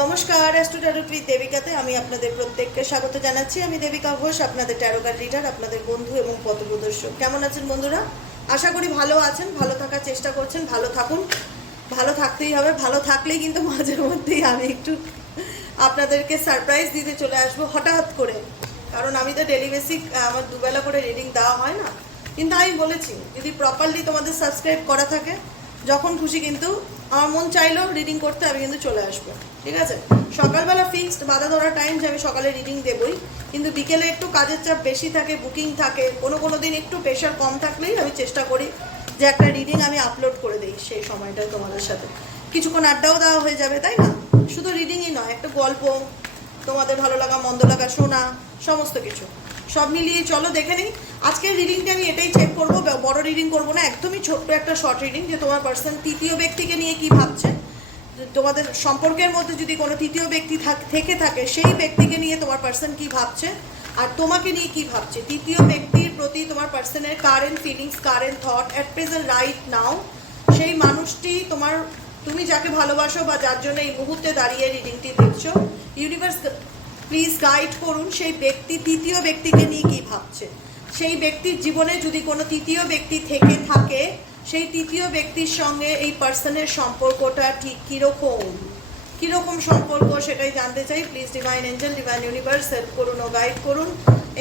নমস্কার অ্যাস্ট্রোটারুপ্রি দেবিকাতে আমি আপনাদের প্রত্যেককে স্বাগত জানাচ্ছি। আমি দেবিকা ঘোষ, আপনাদের ট্যারোকার রিডার আপনাদের বন্ধু এবং পথপ্রদর্শক কেমন আছেন বন্ধুরা? আশা করি ভালো আছেন, ভালো থাকার চেষ্টা করছেন, ভালো থাকুন। ভালো থাকতেই হবে, ভালো থাকলেই কিন্তু মাঝে মধ্যেই আমি একটু আপনাদেরকে সারপ্রাইজ দিতে চলে আসব হঠাৎ করে। কারণ আমি তো ডেলি বেসিক আমার দুবেলা করে রিডিং দেওয়া হয় না। কিন্তু আমি বলেছি, যদি প্রপারলি তোমাদের সাবস্ক্রাইব করা থাকে যখন খুশি কিন্তু আমার মন চাইলেও রিডিং করতে আমি কিন্তু চলে আসব। ঠিক আছে? সকালবেলা ফিক্সড বাধা ধরার টাইম যে আমি সকালে রিডিং দেবই। কিন্তু বিকেলে একটু কাজের চাপ বেশি থাকে বুকিং থাকে, কোনো কোনো দিন একটু প্রেশার কম থাকলেই আমি চেষ্টা করি যে একটা রিডিং আমি আপলোড করে দিই সেই সময়টা তোমাদের সাথে। কিছুক্ষণ আড্ডাও দেওয়া হয়ে যাবে, তাই না? শুধু রিডিংই নয়, একটা গল্প, তোমাদের ভালো লাগা, মন্দ লাগা, শোনা, সমস্ত কিছু। সব মিলিয়ে চলো দেখে নিই। আজকের রিডিংটা আমি এটাই চেক করব বড় রিডিং করব না, একদমই ছোট্ট একটা শর্ট রিডিং যে তোমার পার্সন তৃতীয় ব্যক্তিকে নিয়ে কি ভাবছে। তোমাদের সম্পর্কের মধ্যে যদি কোনো তৃতীয় ব্যক্তি থাক- থেকে সেই ব্যক্তিকে নিয়ে তোমার পার্সন কি ভাবছে? আর তোমাকে নিয়ে কি ভাবছে? তৃতীয় ব্যক্তির প্রতি তোমার পার্সনের current feelings current thought at present right now সেই মানুষটি তোমার, তুমি যাকে ভালোবাসো বা যার জন্য এই মুহূর্তে দাঁড়িয়ে রিডিংটি দেখছ ইউনিভার্স প্লিজ গাইড করুন সেই ব্যক্তি তৃতীয় ব্যক্তিকে নিয়ে কি ভাবছে। সেই ব্যক্তির জীবনে যদি কোনো তৃতীয় ব্যক্তি থেকে থাকে, সেই তৃতীয় ব্যক্তির সঙ্গে এই পার্সনের সম্পর্কটা ঠিক কীরকম? কীরকম সম্পর্ক সেটাই জানতে চাই। Please divine angel divine universe help করুন ও গাইড করুন।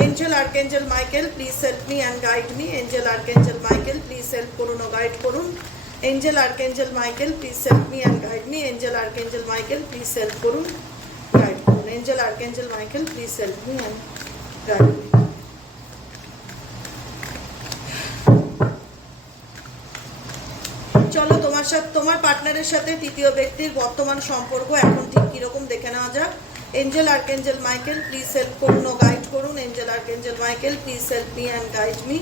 Angel archangel Michael please help me and guide me angel archangel Michael please help করুন ও গাইড করুন। Angel archangel Michael please help me and guide me angel archangel Michael please help করুন। Angel archangel Michael please help me and guide me চলো, তোমার সাথে, তোমার পার্টনারের সাথে তৃতীয় ব্যক্তির বর্তমান সম্পর্ক এখন ঠিক কীরকম দেখে নেওয়া যাক। Angel archangel Michael please help করুন ও গাইড করুন। Angel archangel Michael please help me and guide me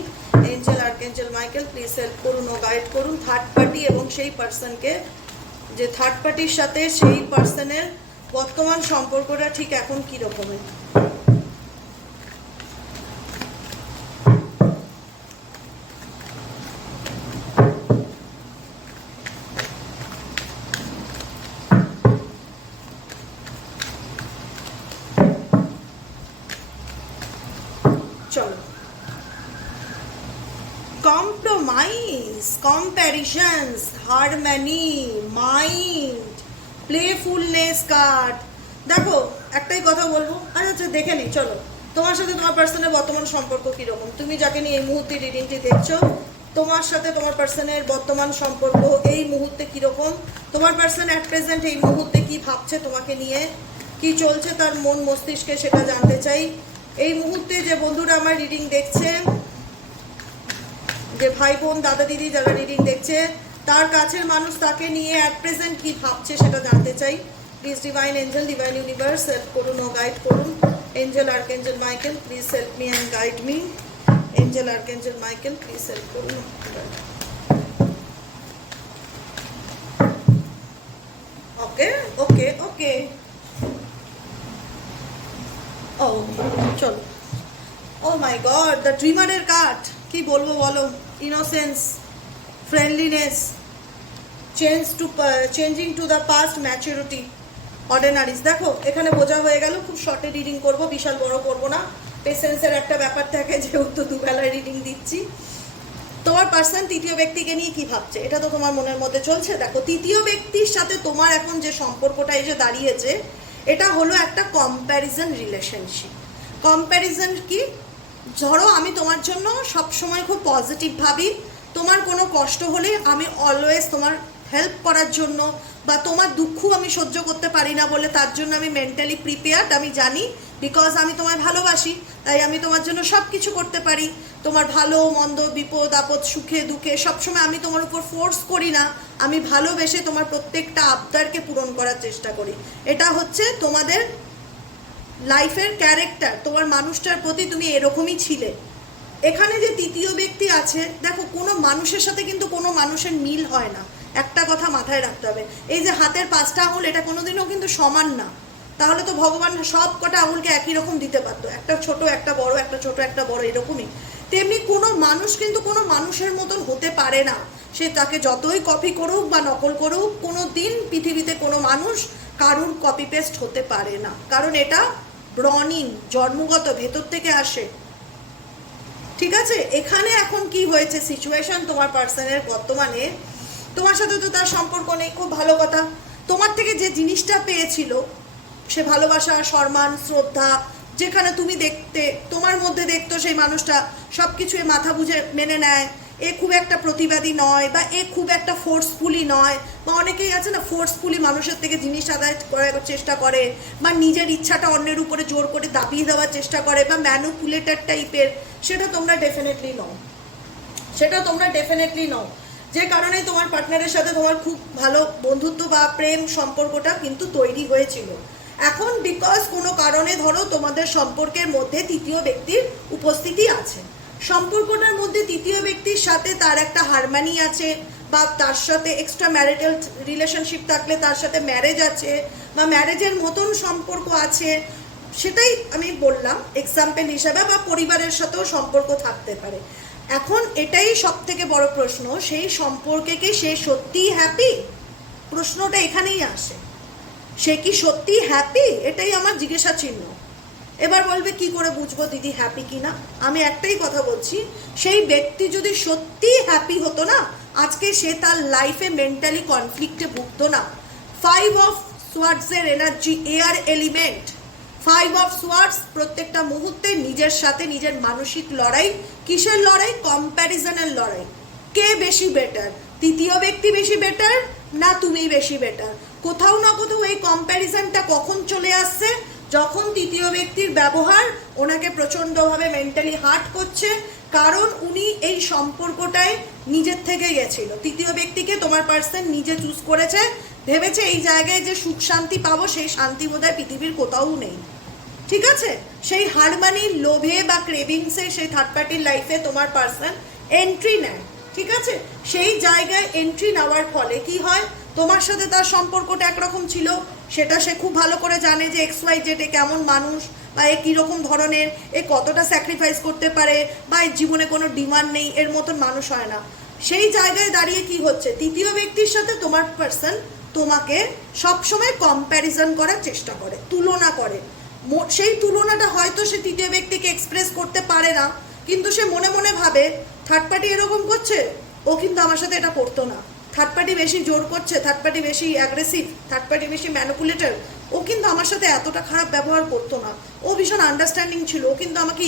angel archangel Michael please help করুন ও গাইড করুন। থার্ড পার্টি এবং সেই পার্সনকে যে থার্ড পার্টির সাথে সেই পার্সনের বর্তমান সম্পর্কটা ঠিক এখন কি রকমের? Compromise comparisons harmony mind playfulness card দেখো, একটাই কথা বলব। আচ্ছা আচ্ছা দেখে নি, চলো। তোমার সাথে তোমার পার্সনের বর্তমান সম্পর্ক কীরকম? তুমি যাকে নিয়ে এই মুহূর্তে রিডিংটি দেখছ, তোমার সাথে তোমার পার্সনের বর্তমান সম্পর্ক এই মুহূর্তে কীরকম? তোমার পার্সন অ্যাট প্রেজেন্ট এই মুহূর্তে কি ভাবছে তোমাকে নিয়ে? কি চলছে তার মন মস্তিষ্কে সেটা জানতে চাই। এই মুহূর্তে যে বন্ধুরা আমার রিডিং দেখছে, যে ভাই বোন, দাদা, দিদি যারা রিডিং দেখছে তার কাছের মানুষ তাকে নিয়ে অ্যাট প্রেজেন্ট কি ভাবছে সেটা জানতে চাই। Please divine angel divine universe help করুন ও গাইড করুন। Angel archangel Michael please help me and guide me angel archangel Michael please help করুন। ওকে ওকে ওকে ও চলো। ও মাই গড দ্য ড্রিমারের কাঠ। কি বলব বলো? Innocence friendliness change to changing to the past maturity ordinaries দেখো, এখানে বোঝা হয়ে গেল, খুব শর্টে রিডিং করব, বিশাল বড় করব না। পেশেন্সের একটা ব্যাপার থাকে, যেহেতু দুবেলায় রিডিং দিচ্ছি। তোমার পার্সন তৃতীয় ব্যক্তিকে নিয়ে কি ভাবছে? এটা তো তোমার মনের মধ্যে চলছে। দেখো, তৃতীয় ব্যক্তির সাথে তোমার এখন যে সম্পর্কটা এসে দাঁড়িয়েছে, এটা হলো একটা কম্প্যারিজন রিলেশনশিপ কম্প্যারিজন কি? ধরো, আমি তোমার জন্য সব সময় খুব পজিটিভ ভাবি। তোমার কোনো কষ্ট হলে আমি অলওয়েজ তোমার হেল্প করার জন্য বা তোমার দুঃখ আমি সহ্য করতে পারি না বলে তার জন্য আমি মেন্টালি প্রিপেয়ার্ড আমি জানি বিকজ আমি তোমায় ভালোবাসি, তাই আমি তোমার জন্য সব কিছু করতে পারি। তোমার ভালো, মন্দ, বিপদ, আপদ, সুখে, দুঃখে সবসময় আমি তোমার উপর ফোর্স করি না। আমি ভালোবেসে তোমার প্রত্যেকটা আবদারকে পূরণ করার চেষ্টা করি। এটা হচ্ছে তোমাদের লাইফের ক্যারেক্টার তোমার মানুষটার প্রতি তুমি এরকমই ছিলে। এখানে যে তৃতীয় ব্যক্তি আছে, দেখো কোনো মানুষের সাথে কিন্তু কোনো মানুষের মিল হয় না। একটা কথা মাথায় রাখতে হবে। এই যে হাতের পাঁচটা আঙুল, এটা কোনোদিনও কিন্তু সমান না। তাহলে তো ভগবান সব কটা আঙুলকে একই রকম দিতে পারতো। একটা ছোট, একটা বড়, একটা ছোট, একটা বড়, এরকমই। তেমনি কোনো মানুষ কিন্তু কোনো মানুষের মতন হতে পারে না। সে তাকে যতই কপি করুক বা নকল করুক কোনো দিন পৃথিবীতে কোনো মানুষ কারুর কপি পেস্ট হতে পারে না। কারণ এটা ব্রনিং জন্মগত ভেতর থেকে আসে। ঠিক আছে? এখানে এখন কি হয়েছে? সিচুয়েশন তোমার পার্সনের বর্তমানে তোমার সাথে তো তার সম্পর্ক নেই, খুব ভালো কথা। তোমার থেকে যে জিনিসটা পেয়েছিল, সে ভালোবাসা, সম্মান, শ্রদ্ধা, যেখানে তুমি দেখতে, তোমার মধ্যে দেখতো সেই মানুষটা সব কিছু এ মাথা বুঝে মেনে নেয়। এ খুব একটা প্রতিবাদী নয় বা এ খুব একটা ফোর্সফুলি নয় বা অনেকেই আছে না ফোর্সফুলি মানুষের থেকে জিনিস আদায় করার চেষ্টা করে বা নিজের ইচ্ছাটা অন্যের উপরে জোর করে দাবিয়ে দেওয়ার চেষ্টা করে বা ম্যানুপুলেটার টাইপের সেটা তোমরা ডেফিনেটলি নও। সেটা তোমরা ডেফিনেটলি নও। যে কারণে তোমার পার্টনারের সাথে তোমার খুব ভালো বন্ধুত্ব বা প্রেম সম্পর্কটা কিন্তু তৈরি হয়েছিল। এখন বিকজ কোনো কারণে ধরো তোমাদের সম্পর্কের মধ্যে তৃতীয় ব্যক্তির উপস্থিতি আছে। সম্পর্কটার মধ্যে তৃতীয় ব্যক্তির সাথে তার একটা হারমানি আছে বা তার সাথে এক্সট্রা ম্যারিটাল রিলেশনশিপ থাকলে তার সাথে ম্যারেজ আছে বা ম্যারেজের মতন সম্পর্ক আছে, সেটাই আমি বললাম। এক্সাম্পল হিসাবে বা পরিবারের সাথেও সম্পর্ক থাকতে পারে। এখন এটাই সব থেকে বড় প্রশ্ন, সেই সম্পর্কে কি সে সত্যিই হ্যাপি প্রশ্নটা এখানেই আসে। সে কি সত্যি হ্যাপি এটাই আমার জিজ্ঞাসা চিহ্ন। এবার বলবে, কি করে বুঝব দিদি হ্যাপি কি না আমি একটাই কথা বলছি, সেই ব্যক্তি যদি সত্যি হ্যাপি হতো না, আজকে সে তার লাইফে মেন্টালি কনফ্লিক্টে ভুগতো না। Five of সোয়ার্ডসের energy air element five of swords প্রত্যেকটা মুহূর্তে নিজের সাথে নিজের মানসিক লড়াই, কিসের লড়াই? কম্প্যারিজনের লড়াই। কে বেশি বেটার তৃতীয় ব্যক্তি বেশি বেটার না তুমি বেশি বেটার কোথাও না কোথাও এই কম্প্যারিজনটা কখন চলে আসছে? যখন তৃতীয় ব্যক্তির ব্যবহার ওনাকে প্রচণ্ডভাবে মেন্টালি হার্ট করছে কারণ উনি এই সম্পর্কটায় নিজের থেকে গেছিল। তৃতীয় ব্যক্তিকে তোমার পার্সন নিজে চুজ করেছে, ভেবেছে এই জায়গায় যে সুখ শান্তি পাবো, সেই শান্তি বোধহয় পৃথিবীর কোথাও নেই। ঠিক আছে? সেই হারমানির লোভে বা ক্রেভিংসে সেই থার্ড পার্টির লাইফে তোমার পার্সন এন্ট্রি নেয়। ঠিক আছে? সেই জায়গায় এন্ট্রি নেওয়ার ফলে কি হয়? তোমার সাথে তার সম্পর্কটা একরকম ছিল, সেটা সে খুব ভালো করে জানে যে এক্স ওয়াই এ কেমন মানুষ বা এ কীরকম ধরনের, এ কতটা স্যাক্রিফাইস করতে পারে, বা এর জীবনে কোনো ডিমান্ড নেই, এর মতন মানুষ হয় না। সেই জায়গায় দাঁড়িয়ে কি হচ্ছে? তৃতীয় ব্যক্তির সাথে তোমার পার্সন তোমাকে সবসময় কম্প্যারিজন করার চেষ্টা করে, তুলনা করে। সেই তুলনাটা হয়তো সে তৃতীয় ব্যক্তিকে এক্সপ্রেস করতে পারে না, কিন্তু সে মনে মনে ভাবে থার্ড পার্টি এরকম করছে? ও কিন্তু আমার সাথে এটা করতো না। থার্ড পার্টি বেশি জোর করছে থার্ড পার্টি বেশি অ্যাগ্রেসিভ থার্ড পার্টি বেশি ম্যানুপুলেটর ও কিন্তু আমার সাথে এতটা খারাপ ব্যবহার করতো না। ও ভীষণ আন্ডারস্ট্যান্ডিং ছিল, ও কিন্তু আমাকে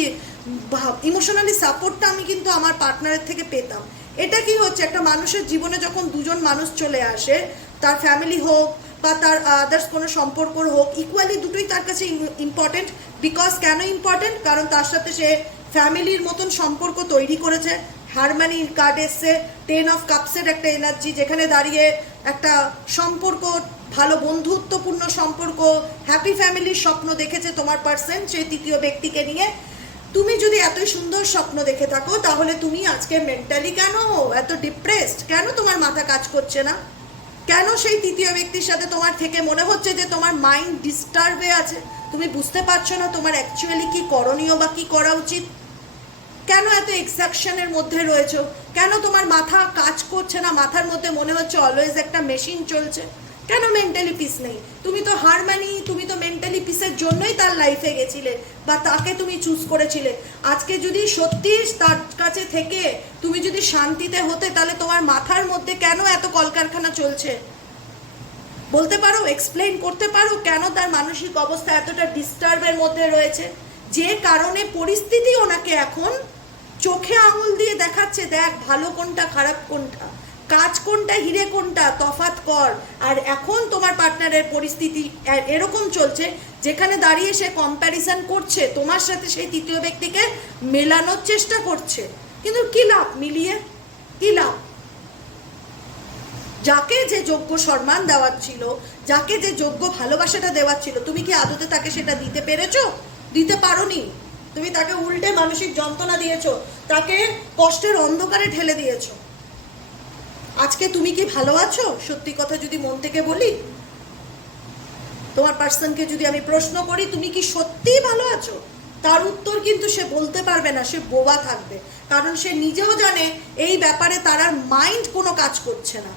ইমোশনালি সাপোর্টটা আমি কিন্তু আমার পার্টনারের থেকে পেতাম। এটা কি হচ্ছে, একটা মানুষের জীবনে যখন দুজন মানুষ চলে আসে, তার ফ্যামিলি হোক বা তার আদার্স কোনো সম্পর্ক হোক ইকুয়ালি দুটোই তার কাছে ইম্পর্টেন্ট বিকজ কেন ইম্পর্টেন্ট কারণ তার সাথে সে ফ্যামিলির মতন সম্পর্ক তৈরি করেছে হারমানি কার্ড এসছে টেন অফ কাপসের একটা এনার্জি যেখানে দাঁড়িয়ে একটা সম্পর্ক, ভালো বন্ধুত্বপূর্ণ সম্পর্ক হ্যাপি ফ্যামিলির স্বপ্ন দেখেছে তোমার পার্সন সেই তৃতীয় ব্যক্তিকে নিয়ে। তুমি যদি এতই সুন্দর স্বপ্ন দেখে থাকো, তাহলে তুমি আজকে মেন্টালি কেন এত ডিপ্রেসড কেন তোমার মাথা কাজ করছে না? কেন সেই তৃতীয় ব্যক্তির সাথে তোমার থেকে মনে হচ্ছে যে তোমার মাইন্ড ডিস্টার্ব আছে? তুমি বুঝতে পারছ না তোমার অ্যাকচুয়ালি কি করণীয় বা কি করা উচিত? কেন এত এক্সাকশনের মধ্যে রয়েছো? কেন তোমার মাথা কাজ করছে না? মাথার মধ্যে মনে হচ্ছে অলওয়েজ একটা মেশিন চলছে। কেন মেন্টালি পিস নেই? তুমি তো হার মানি তুমি তো মেন্টালি পিসের জন্যই তার লাইফে গেছিলে বা তাকে তুমি চুজ করেছিলে। আজকে যদি সত্যি তার কাছে থেকে তুমি যদি শান্তিতে হতে, তাহলে তোমার মাথার মধ্যে কেন এত কলকারখানা চলছে? বলতে পারো এক্সপ্লেইন করতে পারো কেন তার মানসিক অবস্থা এতটা ডিস্টার্বের মধ্যে রয়েছে? যে কারণে পরিস্থিতি ওনাকে এখন চোখে আঙুল দিয়ে দেখাচ্ছে, দেখ ভালো কোনটা, খারাপ কোনটা। কাজ কোনটা, হিরে কোনটা তফাত কর। আর এখন তোমার পার্টনারের পরিস্থিতি এরকম চলছে, যেখানে দাঁড়িয়ে সে কম্প্যারিজন করছে, তোমার সাথে সেই তৃতীয় ব্যক্তিকে মেলানোর চেষ্টা করছে। কিন্তু কি লাভ মিলিয়ে? কি লাভ? যাকে যে যোগ্য সম্মান দেওয়ার ছিল, যাকে যে যোগ্য ভালোবাসাটা দেওয়ার ছিল, তুমি কি আদতে তাকে সেটা দিতে পেরেছ? দিতে পারোনি? তুমি তাকে উল্টে মানসিক যন্ত্রণা দিয়েছ, তাকে কষ্টের অন্ধকারে ঠেলে দিয়েছ। আজকে তুমি কি ভালো আছো? সত্যি কথা যদি মন থেকে বলি। তোমার পার্সনকে যদি আমি প্রশ্ন করি, তুমি কি সত্যিই ভালো আছো? তার উত্তর কিন্তু সে বলতে পারবে না, সে বোবা থাকবে। কারণ সে নিজেও জানে, এই ব্যাপারে তার আর মাইন্ড কোনো কাজ করছে না।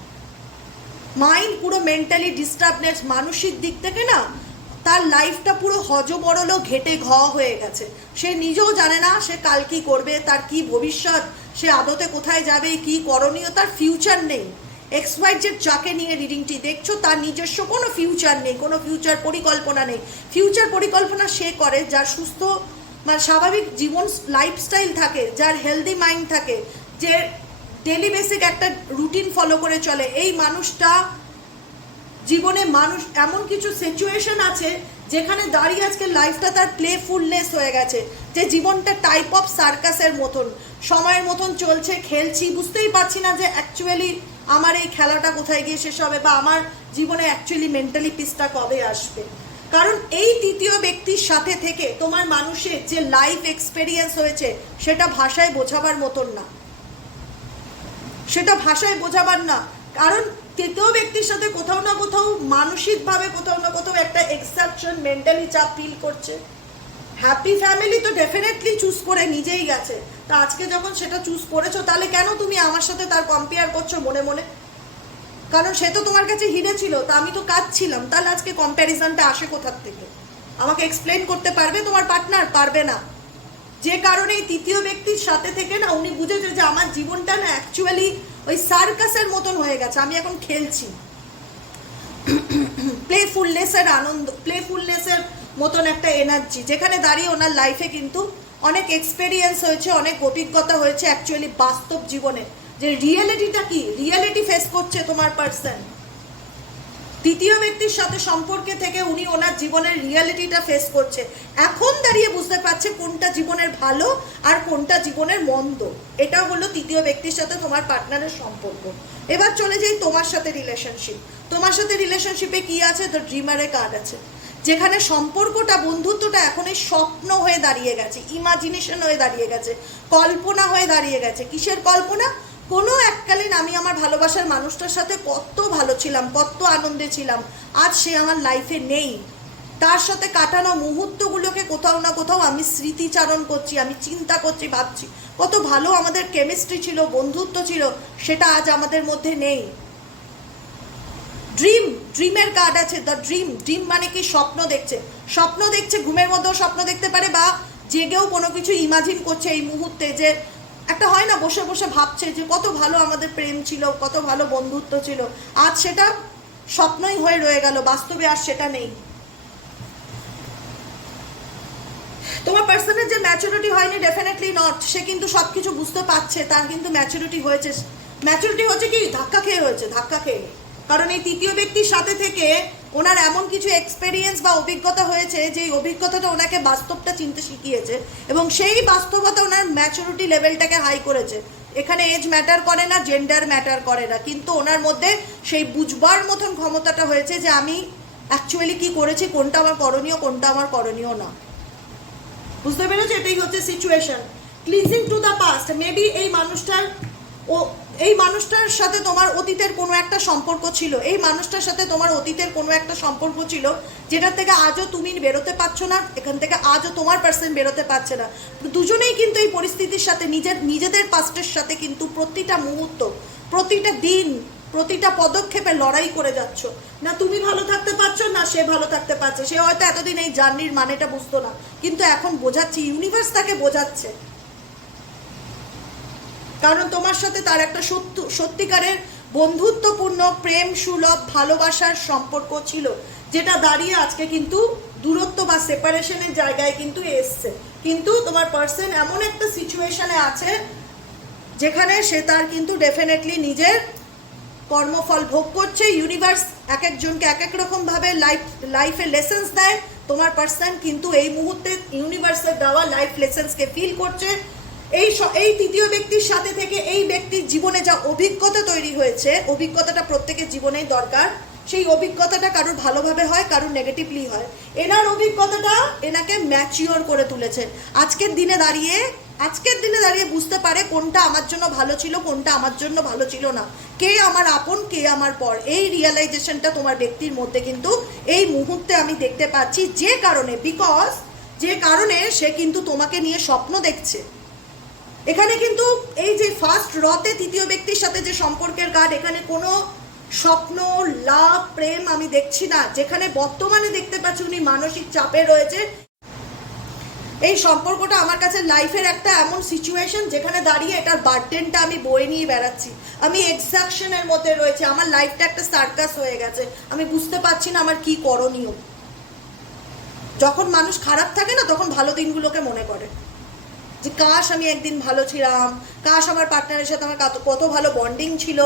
মাইন্ড পুরো মেন্টালি ডিস্টার্বনেস মানসিক দিক থেকে না তার লাইফটা পুরো হজবরল ঘেটে ঘ হয়ে গেছে। সে নিজেও জানে না সে কাল কি করবে, তার কি ভবিষ্যৎ, সে আদতে কোথায় যাবে, কি করণীয়, তার ফিউচার নেই। এক্স ওয়াই জেড যাকে নিয়ে রিডিংটি দেখছ, তার নিজস্ব কোনো ফিউচার নেই, কোনো ফিউচার পরিকল্পনা নেই। ফিউচার পরিকল্পনা সে করে, যার সুস্থ মানে স্বাভাবিক জীবন লাইফস্টাইল থাকে, যার হেলদি মাইন্ড থাকে, যে ডেলি বেসিক একটা রুটিন ফলো করে চলে। এই মানুষটা জীবনে মানুষ এমন কিছু সিচুয়েশন আছে যেখানে দাঁড়িয়ে আজকে লাইফটা তার প্লেফুলনেস হয়ে গেছে। যে জীবনটা টাইপ অফ সার্কাসের মতন। সময়ের মতন চলছে, খেলছি, বুঝতেই পারছি না যে অ্যাকচুয়ালি আমার এই খেলাটা কোথায় গিয়ে শেষ হবে বা আমার জীবনে অ্যাকচুয়ালি মেন্টালি পিসটা কবে আসবে। কারণ এই তৃতীয় ব্যক্তির সাথে থেকে তোমার মানুষের যে লাইফ এক্সপেরিয়েন্স হয়েছে, সেটা ভাষায় বোঝাবার মতন না। সেটা ভাষায় বোঝাবার না। কারণ তৃতীয় ব্যক্তির সাথে কোথাও না কোথাও, মানসিকভাবে কোথাও না কোথাও একটা এক্সাপশন মেন্টালি চাপ ফিল করছে। হ্যাপি ফ্যামিলি তো ডেফিনেটলি চুজ করে নিজেই গেছে। তা আজকে যখন সেটা চুজ করেছ, তাহলে কেন তুমি আমার সাথে তার কম্পেয়ার করছ মনে মনে? কারণ সে তো তোমার কাছে হিরে ছিল, তা আমি তো কাজ ছিলাম তাহলে আজকে কম্প্যারিজনটা আসে কোথার থেকে? আমাকে এক্সপ্লেন করতে পারবে তোমার পার্টনার পারবে না। যে কারণে এই তৃতীয় ব্যক্তির সাথে থেকে না, উনি বুঝেছে যে আমার জীবনটা না অ্যাকচুয়ালি ওই সার্কাসের মতন হয়ে গেছে, আমি এখন খেলছি। প্লেফুলনেসের আনন্দ প্লেফুলনেসের মতন একটা এনার্জি যেখানে দাঁড়িয়ে ওনার লাইফে কিন্তু অনেক এক্সপেরিয়েন্স হয়েছে, অনেক অভিজ্ঞতা হয়েছে অ্যাকচুয়ালি বাস্তব জীবনে। যে রিয়েলিটিটা কি? রিয়েলিটি ফেস করছে তোমার পার্সন তৃতীয় ব্যক্তির সাথে সম্পর্কে থেকে উনি ওনার জীবনের রিয়েলিটিটা ফেস করছে। এখন দাঁড়িয়ে বুঝতে পারছে কোনটা জীবনের ভালো আর কোনটা জীবনের মন্দ। এটা হলো তৃতীয় ব্যক্তির সাথে তোমার পার্টনারের সম্পর্ক। এবার চলে যাই তোমার সাথে রিলেশনশিপ তোমার সাথে রিলেশনশিপে কি আছে? তো ড্রিমারে কার্ড আছে। যেখানে সম্পর্কটা, বন্ধুত্বটা এখন এই স্বপ্ন হয়ে দাঁড়িয়ে গেছে ইমাজিনেশন হয়ে দাঁড়িয়ে গেছে, কল্পনা হয়ে দাঁড়িয়ে গেছে। কিসের কল্পনা? কোনো এককালীন আমি আমার ভালোবাসার মানুষটার সাথে কত ভালো ছিলাম, কত আনন্দে ছিলাম। আজ সে আমার লাইফে নেই। তার সাথে কাটানো মুহূর্তগুলোকে কোথাও না কোথাও আমি স্মৃতিচারণ করছি, আমি চিন্তা করছি, ভাবছি। কত ভালো আমাদের কেমিস্ট্রি ছিল, বন্ধুত্ব ছিল, সেটা আজ আমাদের মধ্যে নেই। ড্রিম ড্রিমের কার্ড আছে দ্য ড্রিম ড্রিম মানে কি? স্বপ্ন দেখছে। স্বপ্ন দেখছে, ঘুমের মধ্যেও স্বপ্ন দেখতে পারে বা জেগেও কোনো কিছু ইমাজিন করছে এই মুহূর্তে যে একটা হয় না বসে বসে ভাবছে যে কত ভালো আমাদের প্রেম ছিল, কত ভালো বন্ধুত্ব ছিল। আজ সেটা স্বপ্নই হয়ে রয়ে গেল, বাস্তবে আর সেটা নেই। তোমার পার্সনের যে ম্যাচুরিটি হয়নি ডেফিনেটলি নট সে কিন্তু সব কিছু বুঝতে পারছে, তার কিন্তু ম্যাচুরিটি হয়েছে। ম্যাচুরিটি হচ্ছে কি? ধাক্কা খেয়ে হয়েছে, ধাক্কা খেয়ে। কারণ এই তৃতীয় ব্যক্তির সাথে থেকে ওনার এমন কিছু এক্সপেরিয়েন্স বা অভিজ্ঞতা হয়েছে যে অভিজ্ঞতাটা ওনাকে বাস্তবটা চিনতে শিখিয়েছে এবং সেই বাস্তবতা ওনার ম্যাচুরিটি লেভেলটাকে হাই করেছে। এখানে এজ ম্যাটার করে না জেন্ডার ম্যাটার করে না, কিন্তু ওনার মধ্যে সেই বুঝবার মতন ক্ষমতাটা হয়েছে যে আমি অ্যাকচুয়ালি কি করেছি, কোনটা আমার করণীয়, কোনটা আমার করণীয় না। বুঝতে পেরেছ? এটাই হচ্ছে situation cleansing to the past maybe এই মানুষটার ও এই মানুষটার সাথে তোমার অতীতের কোনো একটা সম্পর্ক ছিল? এই মানুষটার সাথে তোমার অতীতের কোনো একটা সম্পর্ক ছিল যেটার থেকে আজও তুমি বেরোতে পারছ না? এখান থেকে আজও তোমার পার্সন বেরোতে পারছে না। দুজনেই কিন্তু এই পরিস্থিতির সাথে, নিজের, নিজেদের পাস্টের সাথে কিন্তু প্রতিটা মুহূর্ত, প্রতিটা দিন, প্রতিটা পদক্ষেপে লড়াই করে যাচ্ছ। না তুমি ভালো থাকতে পারছ, না সে ভালো থাকতে পারছে। সে হয়তো এতদিন এই জার্নির মানেটা বুঝতো না। কিন্তু এখন বোঝাচ্ছি ইউনিভার্স তাকে বোঝাচ্ছে। কারণ তোমার সাথে তার একটা সত্য, সত্যিকারের বন্ধুত্বপূর্ণ, প্রেম, সুলভ, ভালোবাসার সম্পর্ক ছিল, যেটা দাঁড়িয়ে আজকে কিন্তু দূরত্ব বা সেপারেশনের জায়গায় কিন্তু এসছে। কিন্তু তোমার পার্সন এমন একটা সিচুয়েশনে আছে, যেখানে সে তার কিন্তু ডেফিনেটলি নিজের কর্মফল ভোগ করছে ইউনিভার্স এক একজনকে এক এক রকমভাবে লাইফ লাইফে লেসেন্স দেয়। তোমার পার্সন কিন্তু এই মুহূর্তে ইউনিভার্সের দেওয়া লাইফ লেসেন্সকে ফিল করছে। এই এই তৃতীয় ব্যক্তির সাথে থেকে এই ব্যক্তির জীবনে যা অভিজ্ঞতা তৈরি হয়েছে, অভিজ্ঞতাটা প্রত্যেকের জীবনেই দরকার। সেই অভিজ্ঞতাটা কারোর ভালোভাবে হয়, কারোর নেগেটিভলি হয়। এনার অভিজ্ঞতাটা এনাকে ম্যাচিওর করে তুলেছে। আজকের দিনে দাঁড়িয়ে, আজকের দিনে দাঁড়িয়ে বুঝতে পারে কোনটা আমার জন্য ভালো ছিল, কোনটা আমার জন্য ভালো ছিল না। কে আমার আপন, কে আমার পর। এই রিয়েলাইজেশনটা তোমার ব্যক্তির মধ্যে কিন্তু এই মুহূর্তে আমি দেখতে পাচ্ছি যে কারণে বিকজ যে কারণে সে কিন্তু তোমাকে নিয়ে স্বপ্ন দেখছে। এখানে কিন্তু এই যে ফার্স্ট রতে তৃতীয় ব্যক্তির সাথে যে সম্পর্কের কার্ড এখানে কোনো স্বপ্ন, লাভ, প্রেম আমি দেখছি না। যেখানে বর্তমানে দেখতে পাচ্ছি উনি মানসিক চাপে রয়েছে। এই সম্পর্কটা আমার কাছে লাইফের একটা এমন সিচুয়েশন যেখানে দাঁড়িয়ে এটার বার্ডেনটা আমি বয়ে নিয়ে বেড়াচ্ছি। আমি এক্সাকশনের মধ্যে রয়েছে। আমার লাইফটা একটা সার্কাস হয়ে গেছে। আমি বুঝতে পারছি না আমার কি করণীয়। যখন মানুষ খারাপ থাকে না, তখন ভালো দিনগুলোকে মনে করে। যে কাশ আমি একদিন ভালো ছিলাম, কাশ আমার পার্টনারের সাথে আমার কত ভালো বন্ডিং ছিল।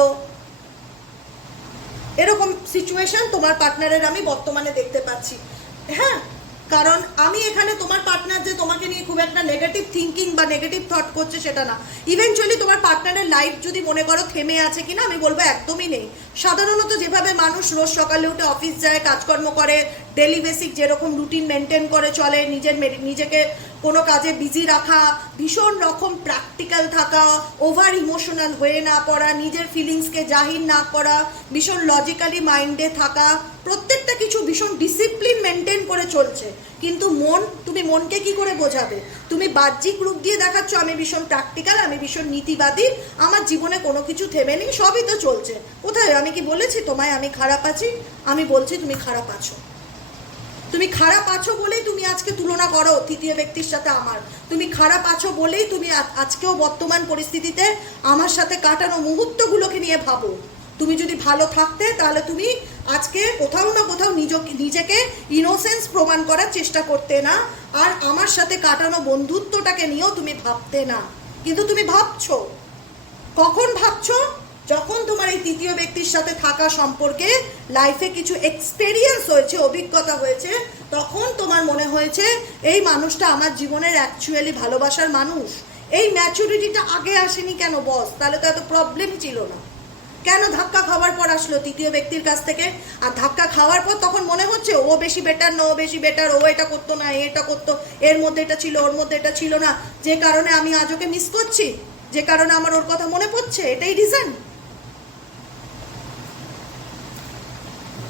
এরকম সিচুয়েশন তোমার পার্টনারের আমি বর্তমানে দেখতে পাচ্ছি। হ্যাঁ কারণ আমি এখানে তোমার পার্টনার যে তোমাকে নিয়ে খুব একটা নেগেটিভ থিঙ্কিং বা নেগেটিভ থট করছে সেটা না। ইভেনচুয়ালি তোমার পার্টনারের লাইফ যদি মনে করো থেমে আছে কিনা, আমি বলব একদমই নেই। সাধারণত যেভাবে মানুষ রোজ সকালে উঠে অফিস যায়, কাজকর্ম করে ডেলি বেসিক যেরকম রুটিন মেনটেন করে চলে, নিজের নিজেকে কোনো কাজে বিজি রাখা, ভীষণ রকম প্র্যাকটিক্যাল থাকা ওভার ইমোশনাল হয়ে না পড়া, নিজের ফিলিংসকে জাহির না করা, ভীষণ লজিক্যালি মাইন্ডে থাকা, প্রত্যেকটা কিছু ভীষণ ডিসিপ্লিন মেনটেন করে চলছে। কিন্তু মন, তুমি মনকে কি করে বোঝাবে? তুমি বাহ্যিক রূপ দিয়ে দেখাচ্ছ, আমি ভীষণ প্র্যাকটিক্যাল আমি ভীষণ নীতিবাদী, আমার জীবনে কোনো কিছু থেমে নেই, সবই তো চলছে। কোথায়? আমি কি বলেছি তোমায় আমি খারাপ আছি? আমি বলছি তুমি খারাপ আছো। তুমি খারাপ আছো বলেই তুমি আজকে তুলনা করো তৃতীয় ব্যক্তির সাথে আমার। তুমি খারাপ আছো বলেই তুমি আজকেও বর্তমান পরিস্থিতিতে আমার সাথে কাটানো মুহূর্তগুলোকে নিয়ে ভাবো। তুমি যদি ভালো থাকতে, তাহলে তুমি আজকে কোথাও না কোথাও নিজকে নিজেকে ইনোসেন্স প্রমাণ করার চেষ্টা করতে না। আর আমার সাথে কাটানো বন্ধুত্বটাকে নিয়েও তুমি ভাবতে না। কিন্তু তুমি ভাবছ। কখন ভাবছ? যখন তোমার এই তৃতীয় ব্যক্তির সাথে থাকা সম্পর্কে লাইফে কিছু এক্সপেরিয়েন্স হয়েছে, অভিজ্ঞতা হয়েছে, তখন তোমার মনে হয়েছে, এই মানুষটা আমার জীবনের অ্যাকচুয়ালি ভালোবাসার মানুষ। এই ম্যাচুরিটিটা আগে আসেনি কেন বস তাহলে তো এত প্রবলেম ছিল না। কেন ধাক্কা খাওয়ার পর আসলো তৃতীয় ব্যক্তির কাছ থেকে? আর ধাক্কা খাওয়ার পর তখন মনে হচ্ছে, ও বেশি বেটার না, ও বেশি বেটার ও এটা করতো না এটা করতো, এর মধ্যে এটা ছিল, ওর মধ্যে এটা ছিল না। যে কারণে আমি আজ ওকে মিস করছি, যে কারণে আমার ওর কথা মনে পড়ছে, এটাই রিজন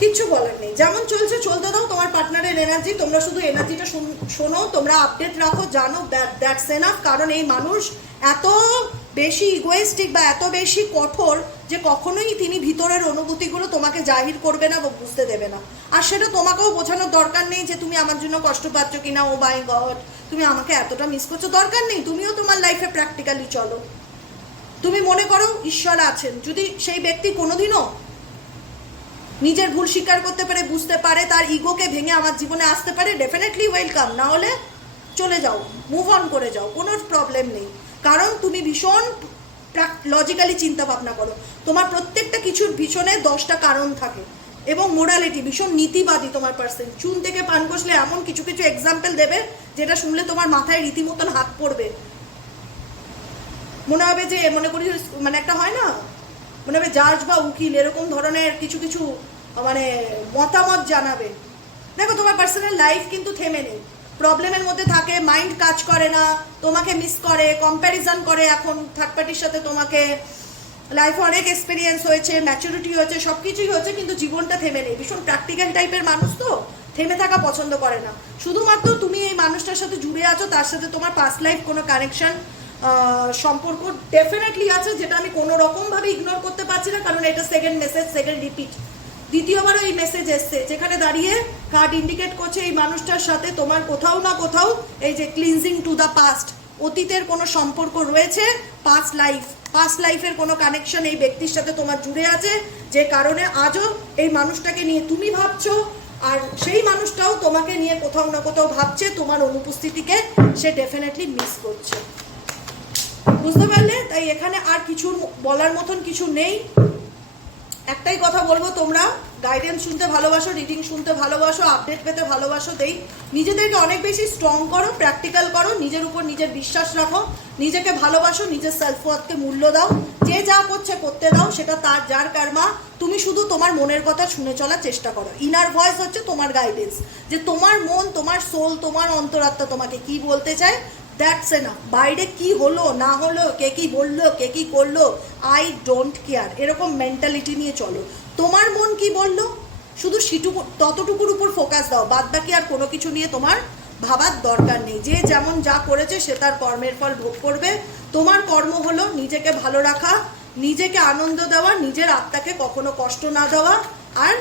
কিচ্ছু বলার নেই। যেমন চলছে, চলতে দাও, তোমার পার্টনারের এনার্জি তোমরা শুধু এনার্জিটা শোনো তোমরা আপডেট রাখো, জানো দ্যাটস এনাফ কারণ এই মানুষ এত বেশি ইগোয়েস্টিক বা এত বেশি কঠোর যে কখনোই তিনি ভিতরের অনুভূতিগুলো তোমাকে জাহির করবে না বা বুঝতে দেবে না। আর সেটা তোমাকেও বোঝানোর দরকার নেই যে তুমি আমার জন্য কষ্ট পাচ্ছ কিনা ও বাই গড তুমি আমাকে এতটা মিস করছ। দরকার নেই, তুমিও তোমার লাইফে প্র্যাকটিক্যালি চলো। তুমি মনে করো, ঈশ্বর আছেন। যদি সেই ব্যক্তি কোনোদিনও নিজের ভুল স্বীকার করতে পারে বুঝতে পারে, তার ইগোকে ভেঙে আমার জীবনে আসতে পারে। ডেফিনেটলি ওয়েলকাম না হলে চলে যাও। মুভ অন করে যাও। কোনো প্রবলেম নেই। কারণ তুমি ভীষণ লজিক্যালি চিন্তা ভাবনা করো। তোমার প্রত্যেকটা কিছুর পিছনে দশটা কারণ থাকে এবং মোরালিটি ভীষণ নীতিবাদী তোমার পার্সন চুন থেকে পান কষলে এমন কিছু কিছু এক্সাম্পল দেবে, যেটা শুনলে তোমার মাথায় রীতিমতন হাত পড়বে। মনে হবে যে, মনে করি মানে একটা হয় না? মনে জাজ বা উকিল এরকম ধরনের কিছু কিছু মানে মতামত জানাবে। দেখো, তোমার পার্সোনাল লাইফ কিন্তু থেমে নেই। প্রবলেমের মধ্যে থাকে মাইন্ড কাজ করে না, তোমাকে মিস করে কম্প্যারিজন করে এখন থার্ড পার্টির সাথে তোমাকে লাইফে অনেক এক্সপিরিয়েন্স হয়েছে ম্যাচুরিটি হয়েছে সব কিছুই হয়েছে, কিন্তু জীবনটা থেমে নেই। ভীষণ প্র্যাকটিক্যাল টাইপের মানুষ তো, থেমে থাকা পছন্দ করে না। শুধুমাত্র তুমি এই মানুষটার সাথে জুড়ে আছো, তার সাথে তোমার পাস্ট লাইফ কোনো কানেকশন সম্পর্ক ডেফিনেটলি আছে, যেটা আমি কোনো রকমভাবে ইগনোর করতে পারছি না, কারণ এটা সেকেন্ড মেসেজ সেকেন্ড রিপিট দ্বিতীয়বারও এই মেসেজ এসছে, যেখানে দাঁড়িয়ে কার্ড ইন্ডিকেট করছে এই মানুষটার সাথে তোমার কোথাও না কোথাও এই যে ক্লিনজিং টু দ্য পাস্ট অতীতের কোনো সম্পর্ক রয়েছে পাস্ট লাইফ পাস্ট লাইফের কোনো কানেকশন এই ব্যক্তির সাথে তোমার জুড়ে আছে, যে কারণে আজও এই মানুষটাকে নিয়ে তুমি ভাবছ, আর সেই মানুষটাও তোমাকে নিয়ে কোথাও না কোথাও ভাবছে, তোমার অনুপস্থিতিকে সে ডেফিনেটলি মিস করছে। বুঝতে পারলে? তাই এখানে আর কিছু বলার মতন কিছু নেই। একটাই কথা বলব, তোমরা গাইডেন্স শুনতে ভালোবাসো রিডিং শুনতে ভালোবাসো আপডেট পেতে ভালোবাসো, দেই। নিজেদেরকে অনেক বেশি স্ট্রং করো প্র্যাকটিক্যাল করো, নিজের উপর নিজের বিশ্বাস রাখো, নিজেকে ভালোবাসো, নিজের সেলফ ওয়ার্থকে মূল্য দাও। যে যা করছে করতে দাও, সেটা তার, যার কারমা তুমি শুধু তোমার মনের কথা শুনে চলার চেষ্টা করো। ইনার ভয়েস হচ্ছে তোমার গাইডেন্স যে তোমার মন, তোমার সোল তোমার অন্তরাত্মা তোমাকে কি বলতে চায় দ্যাটস এনা বাইরে কি হলো, না হলো, কে কি বলল, কে কি করল আই ডোন্ট কেয়ার এরকম মেন্টালিটি নিয়ে চলো। তোমার মন কি বলল? শুধু সেটুকু ততটুকুর উপর ফোকাস দাও। বাদ বাকি আর কোনো কিছু নিয়ে তোমার ভাবার দরকার নেই। যে যেমন যা করেছে, সে তার কর্মের ফল ভোগ করবে। তোমার কর্ম হলো নিজেকে ভালো রাখা, নিজেকে আনন্দ দেওয়া, নিজের আত্মাকে কখনো কষ্ট না দেওয়া, আর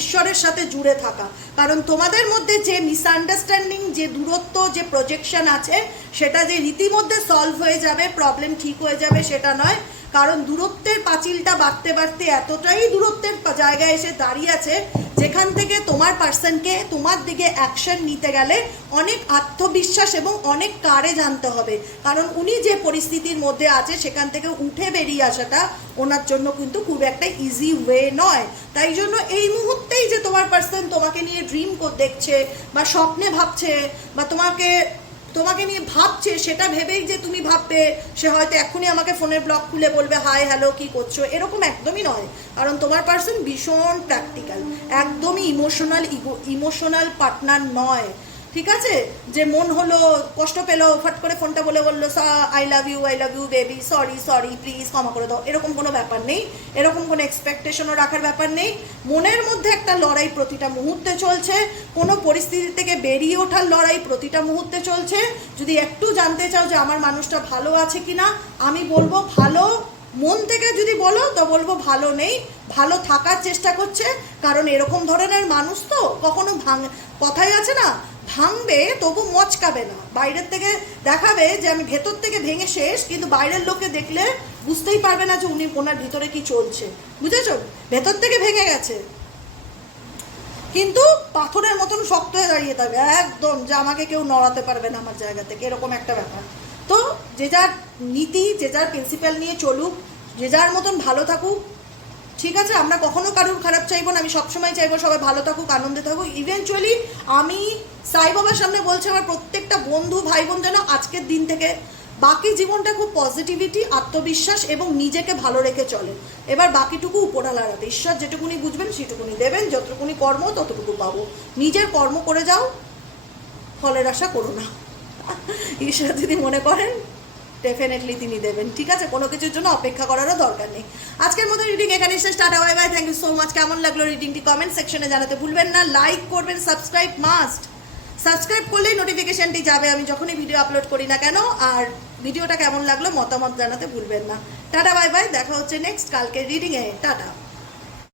ঈশ্বরের সাথে জুড়ে থাকা। কারণ তোমাদের মধ্যে যে মিসআন্ডারস্ট্যান্ডিং যে দূরত্ব, যে প্রজেকশন আছে, সেটা যে রীতিমধ্যে সলভ হয়ে যাবে প্রবলেম ঠিক হয়ে যাবে, সেটা নয়। কারণ দূরত্বের পাঁচিলটা বাড়তে বাড়তে এতটাই দূরত্বের জায়গায় এসে দাঁড়িয়ে আছে, যেখান থেকে তোমার পার্সনকে তোমার দিকে অ্যাকশন নিতে গেলে অনেক আত্মবিশ্বাস এবং অনেক কারে জানতে হবে। কারণ উনি যে পরিস্থিতির মধ্যে আছে, সেখান থেকে উঠে বেরিয়ে আসাটা ওনার জন্য কিন্তু খুব একটা ইজি ওয়ে নয়। তাই জন্য এই মুহূর্তেই যে তোমার পার্সন তোমাকে নিয়ে ড্রিম দেখছে বা স্বপ্নে ভাবছে বা তোমাকে তোমাকে নিয়ে ভাবছে, সেটা ভেবেই যে তুমি ভাববে, সে হয়তো এখনই আমাকে ফোনের ব্লক খুলে বলবে হাই হ্যালো কি করছ? এরকম একদমই নয়। কারণ তোমার পার্সন ভীষণ প্র্যাকটিক্যাল একদমই ইমোশনাল ইমোশনাল পার্টনার নয়। ঠিক আছে? যে মন হলো, কষ্ট পেল, ফট করে ফোনটা বলে বলল I love you I love you baby sorry sorry please ক্ষমা করে দাও। এরকম কোনো ব্যাপার নেই। এরকম কোনো এক্সপেকটেশনও রাখার ব্যাপার নেই। মনের মধ্যে একটা লড়াই প্রতিটা মুহূর্তে চলছে। কোনো পরিস্থিতি থেকে বেরিয়ে ওঠার লড়াই প্রতিটা মুহূর্তে চলছে। যদি একটু জানতে চাও যে আমার মানুষটা ভালো আছে কি না আমি বলব ভালো মন থেকে যদি বলো, তো বলব ভালো নেই। ভালো থাকার চেষ্টা করছে। কারণ এরকম ধরনের মানুষ তো কখনো ভাঙ কথাই আছে না ভাঙবে, তবু মচকাবে না। বাইরের থেকে দেখাবে যে আমি ভেতর থেকে ভেঙে শেষ, কিন্তু বাইরের লোকে দেখলে বুঝতেই পারবে না যে উনি ওনার ভিতরে কি চলছে। বুঝেছ? ভেতর থেকে ভেঙে গেছে। কিন্তু পাথরের মতন শক্ত হয়ে দাঁড়িয়ে থাকবে। একদম যে আমাকে কেউ নড়াতে পারবে না আমার জায়গা থেকে, এরকম একটা ব্যাপার। তো যে যার নীতি, যে যার প্রিন্সিপাল নিয়ে চলুক, যে যার মতন ভালো থাকুক ঠিক আছে, আমরা কখনো কারুর খারাপ চাইব না, আমি সবসময় চাইব সবাই ভালো থাকুক, আনন্দে থাকুক। ইভেনচুয়ালি আমি সাই বাবার সামনে বলছি, আমার প্রত্যেকটা বন্ধু ভাই বোন যেন আজকের দিন থেকে বাকি জীবনটা খুব পজিটিভিটি আত্মবিশ্বাস এবং নিজেকে ভালো রেখে চলে। এবার বাকিটুকু উপরালার হাতে ঈশ্বর যেটুকুনি বুঝবেন, সেটুকুনি দেবেন, যতটুকুনি কর্ম, ততটুকু পাবো। নিজের কর্ম করে যাও, ফলের আশা করো না। ঈশ্বর যদি মনে করেন ডেফিনেটলি তিনি দেবেন, ঠিক আছে? কোনো কিছুর জন্য অপেক্ষা করারও দরকার নেই। আজকের মতো রিডিং এখানে শেষ, tata bye bye thank you so much কেমন লাগল রিডিংটি কমেন্ট সেকশনে জানাতে ভুলবেন না। লাইক করবেন সাবস্ক্রাইব মাস্ট সাবস্ক্রাইব করলেই নোটিফিকেশানটি যাবে। আমি যখনই ভিডিও আপলোড করি না কেন, আর ভিডিওটা কেমন লাগল মতামত জানাতে ভুলবেন না। টাটা বাই বাই দেখা হচ্ছে নেক্সট কালকে রিডিংয়ে টাটা।